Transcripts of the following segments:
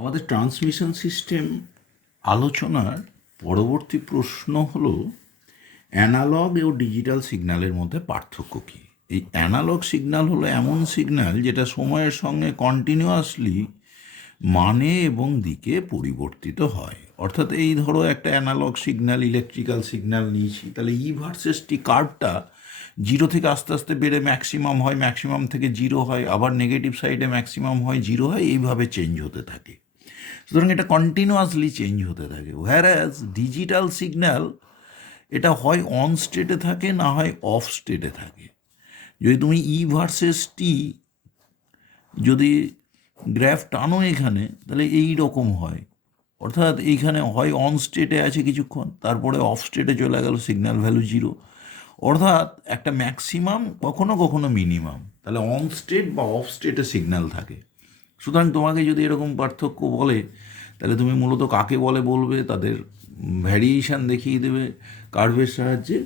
আমাদের transmission system আলোচনার পরবর্তী প্রশ্ন হলো অ্যানালগ ও ডিজিটাল সিগন্যালের মধ্যে পার্থক্য কী। এই অ্যানালগ সিগন্যাল হলো এমন সিগন্যাল যেটা সময়ের সঙ্গে কন্টিনিউয়াসলি মানে এবং দিকে পরিবর্তিত হয়। অর্থাৎ এই ধরো একটা অ্যানালগ সিগন্যাল, ইলেকট্রিক্যাল সিগন্যাল নিয়েছি, তাহলে ই ভার্সেস টি কার্ভটা জিরো থেকে আস্তে আস্তে বেড়ে ম্যাক্সিমাম হয়, ম্যাক্সিমাম থেকে জিরো হয়, আবার নেগেটিভ সাইডে ম্যাক্সিমাম হয়, জিরো হয়, এইভাবে চেঞ্জ হতে থাকে। সুতরাং এটা কন্টিনিউয়াসলি চেঞ্জ হতে থাকে। হোয়ারাজ ডিজিটাল সিগন্যাল এটা হয় অন স্টেটে থাকে, না হয় অফ স্টেটে থাকে। যদি তুমি ই ভার্সেস টি যদি গ্রাফ টানো এখানে, তাহলে এই রকম হয়। অর্থাৎ এইখানে হয় অন স্টেটে আছে কিছুক্ষণ, তারপরে অফ স্টেটে চলে গেল, সিগন্যাল ভ্যালু জিরো। অর্থাৎ একটা ম্যাক্সিমাম, কখনো কখনো মিনিমাম, তাহলে অন স্টেট বা অফ স্টেটে সিগন্যাল থাকে। সুতরাং তোমাকে যদি এরকম পার্থক্য বলে, তাহলে তুমি মূলত কাকে বলে বলবে, তাদের ভ্যারিয়েশান দেখিয়ে দেবে কার্ভের সাহায্যে,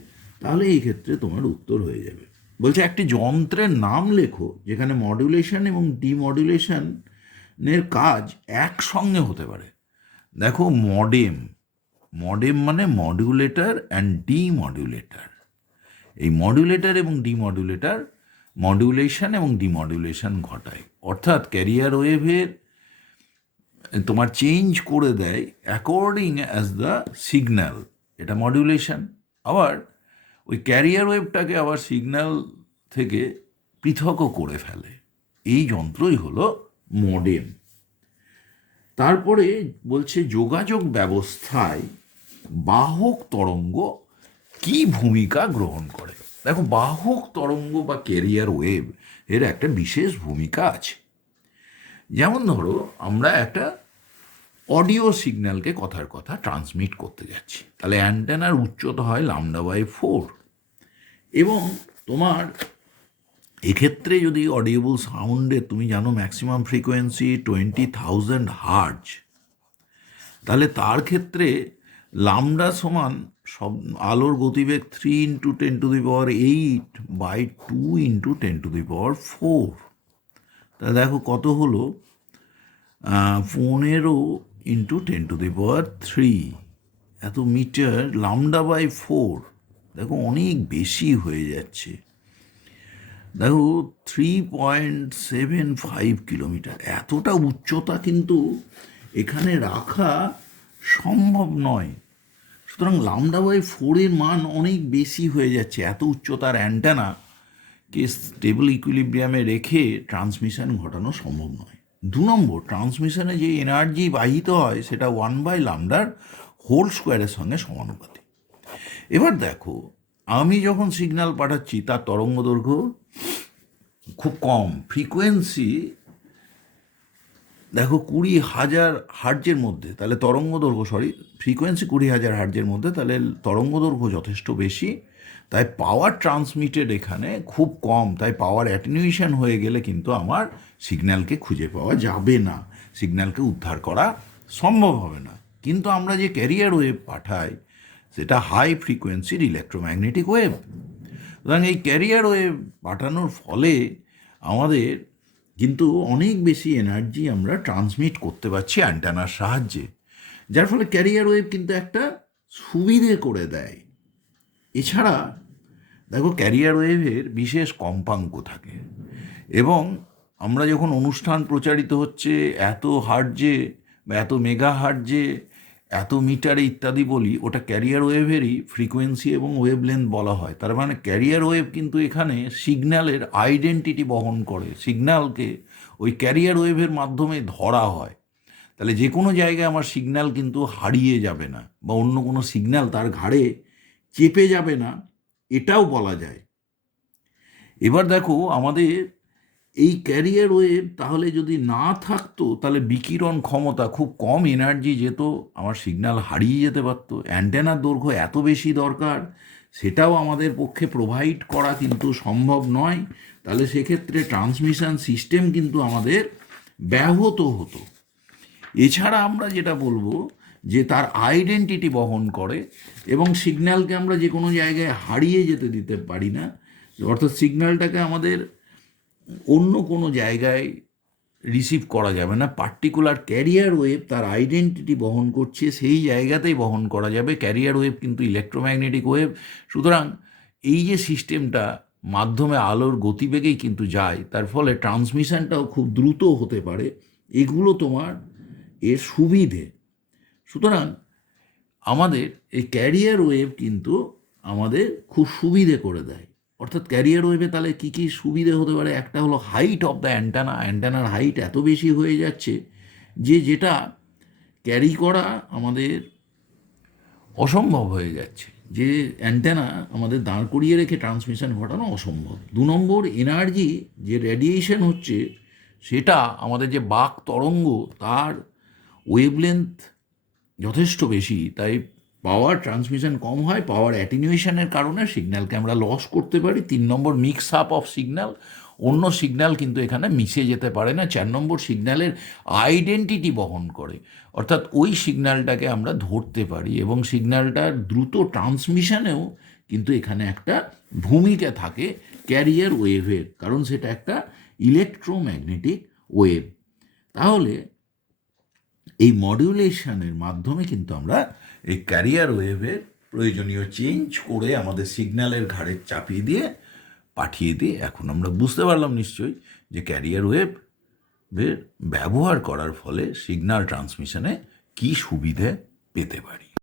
তাহলে এই ক্ষেত্রে তোমার উত্তর হয়ে যাবে। বলছে একটি যন্ত্রের নাম লেখো যেখানে মডুলেশন এবং ডিমডুলেশনের কাজ একসঙ্গে হতে পারে। দেখো, মডেম, মডেম মানে মডুলেটর অ্যান্ড ডিমডুলেটর। এই মডুলেটর এবং ডিমডুলেটর মডুলেশন এবং ডিমডুলেশন ঘটায়। অর্থাৎ ক্যারিয়ার ওয়েভের তোমার চেঞ্জ করে দেয় অ্যাকর্ডিং অ্যাজ দ্য সিগন্যাল, এটা মডুলেশন। আবার ওই ক্যারিয়ার ওয়েভটাকে আবার সিগন্যাল থেকে পৃথকও করে ফেলে। এই যন্ত্রই হলো মডেম। তারপরে বলছে যোগাযোগ ব্যবস্থায় বাহক তরঙ্গ কি ভূমিকা গ্রহণ করে। দেখো, বাহক তরঙ্গ বা ক্যারিয়ার ওয়েভ এর একটা বিশেষ ভূমিকা আছে। যেমন ধরো, আমরা একটা অডিও সিগন্যালকে কথার কথা ট্রান্সমিট করতে যাচ্ছি, তাহলে অ্যান্টেনার উচ্চতা হয় λ/4, এবং তোমার এক্ষেত্রে যদি অডিয়েবল সাউন্ডে তুমি জানো ম্যাক্সিমাম ফ্রিকোয়েন্সি 20,000 হার্জ, তাহলে তার ক্ষেত্রে লামডা সমান সব আলোর গতিবেগ 3 × 10⁸/2 × 10⁴। তাহলে দেখো কত হলো, 15 × 10⁻³ এত মিটার, λ/4। দেখো অনেক বেশি হয়ে যাচ্ছে। দেখো 3.75 কিলোমিটার, এতটা উচ্চতা কিন্তু এখানে রাখা সম্ভব নয়। সুতরাং λ/4 এর মান অনেক বেশি হয়ে যাচ্ছে। এত উচ্চতার অ্যান্টেনাকে স্টেবল ইকুইলিব্রিয়ামে রেখে ট্রান্সমিশন ঘটানো সম্ভব নয়। 2 নম্বর, ট্রান্সমিশনে যে এনার্জি বাহিত হয় সেটা 1/λ² সঙ্গে সমানুপাতিক। এবার দেখো, আমি যখন সিগন্যাল পাঠাচ্ছি তার তরঙ্গ দৈর্ঘ্য খুব কম, ফ্রিকোয়েন্সি দেখো 20,000 হার্জের মধ্যে, তাহলে তরঙ্গ দৈর্ঘ্য, ফ্রিকোয়েন্সি 20,000 হার্জের মধ্যে, তাহলে তরঙ্গ দৈর্ঘ্য যথেষ্ট বেশি, তাই পাওয়ার ট্রান্সমিটেড এখানে খুব কম, তাই পাওয়ার অ্যাটেনুয়েশন হয়ে গেলে কিন্তু আমার সিগন্যালকে খুঁজে পাওয়া যাবে না, সিগন্যালকে উদ্ধার করা সম্ভব হবে না। কিন্তু আমরা যে ক্যারিয়ার ওয়েভ পাঠাই সেটা হাই ফ্রিকোয়েন্সির ইলেকট্রোম্যাগনেটিক ওয়েভ। সুতরাং এই ক্যারিয়ার ওয়েভ পাঠানোর ফলে আমাদের কিন্তু অনেক বেশি এনার্জি আমরা ট্রান্সমিট করতে পারছি অ্যান্টেনার সাহায্যে, যার ফলে ক্যারিয়ার ওয়েভ কিন্তু একটা সুবিধে করে দেয়। এছাড়া দেখো, ক্যারিয়ার ওয়েভের বিশেষ কম্পাঙ্ক থাকে, এবং আমরা যখন অনুষ্ঠান প্রচারিত হচ্ছে এত হার্জে বা এত মেগা হার্জে, এত মিটারে ইত্যাদি বলি, ওটা ক্যারিয়ার ওয়েভেরই ফ্রিকোয়েন্সি এবং ওয়েভ লেন্থ বলা হয়। তার মানে ক্যারিয়ার ওয়েভ কিন্তু এখানে সিগন্যালের আইডেন্টিটি বহন করে, সিগন্যালকে ওই ক্যারিয়ার ওয়েভের মাধ্যমে ধরা হয়। তাহলে যে কোনো জায়গায় আমার সিগন্যাল কিন্তু হারিয়ে যাবে না, বা অন্য কোনো সিগন্যাল তার ঘাড়ে চেপে যাবে না, এটাও বলা যায়। এবার দেখো, আমাদের এই ক্যারিয়ার ওয়েভ তাহলে যদি না থাকতো, তাহলে বিকিরণ ক্ষমতা খুব কম এনার্জি যেত, আমার সিগন্যাল হারিয়ে যেতে পারত। অ্যান্টেনার দৈর্ঘ্য এত বেশি দরকার, সেটাও আমাদের পক্ষে প্রোভাইড করা কিন্তু সম্ভব নয়। তাহলে সেক্ষেত্রে ট্রান্সমিশন সিস্টেম কিন্তু আমাদের ব্যাহত হতো। এছাড়া আমরা যেটা বলবো যে তার আইডেন্টিটি বহন করে, এবং সিগন্যালকে আমরা যে কোনো জায়গায় হারিয়ে যেতে দিতে পারি না। অর্থাৎ সিগন্যালটাকে আমাদের অন্য কোনো জায়গায় রিসিভ করা যাবে না, পার্টিকুলার ক্যারিয়ার ওয়েভ তার আইডেন্টিটি বহন করছে সেই জায়গাতেই বহন করা যাবে। ক্যারিয়ার ওয়েভ কিন্তু ইলেকট্রোম্যাগনেটিক ওয়েভ। সুতরাং এই যে সিস্টেমটা মাধ্যমে আলোর গতিবেগেই কিন্তু যায়, তার ফলে ট্রান্সমিশনটাও খুব দ্রুত হতে পারে। এগুলো তোমার এর সুবিধে। সুতরাং আমাদের এই ক্যারিয়ার ওয়েভ কিন্তু আমাদের খুব সুবিধে করে দেয়। অর্থাৎ ক্যারিয়ার ওয়েভে তাহলে কী কী সুবিধে হতে পারে? একটা হলো হাইট অফ দ্য অ্যান্টেনা। অ্যান্টেনার হাইট এত বেশি হয়ে যাচ্ছে যে যেটা ক্যারি করা আমাদের অসম্ভব হয়ে যাচ্ছে, যে অ্যান্টেনা আমাদের দাঁড় করিয়ে রেখে ট্রান্সমিশন ঘটানো অসম্ভব। 2 নম্বর, এনার্জি যে রেডিয়েশন হচ্ছে সেটা আমাদের যে বাক তরঙ্গ তার ওয়েভলেন্থ যথেষ্ট বেশি, তাই পাওয়ার ট্রান্সমিশন কম হয়। পাওয়ার অ্যাটিনিউয়েশনের কারণে সিগন্যালকে আমরা লস করতে পারি। 3 নম্বর, মিক্স আপ অফ সিগন্যাল। অন্য সিগন্যাল কিন্তু এখানে মিশে যেতে পারে না। 4 নম্বর, সিগন্যালের আইডেন্টিটি বহন করে, অর্থাৎ ওই সিগন্যালটাকে আমরা ধরতে পারি এবং সিগন্যালটার দ্রুত ট্রান্সমিশনেও কিন্তু এখানে একটা ভূমিকা থাকে ক্যারিয়ার ওয়েভের, কারণ সেটা একটা ইলেকট্রোম্যাগনেটিক ওয়েভ। তাহলে এই মডিউলেশনের মাধ্যমে কিন্তু আমরা এই ক্যারিয়ার ওয়েভের প্রয়োজনীয় চেঞ্জ করে আমাদের সিগন্যালের ঘাড়ে চাপিয়ে দিয়ে পাঠিয়ে দিই। এখন আমরা বুঝতে পারলাম নিশ্চয়ই যে ক্যারিয়ার ওয়েভের ব্যবহার করার ফলে সিগন্যাল ট্রান্সমিশনে কী সুবিধে পেতে পারি।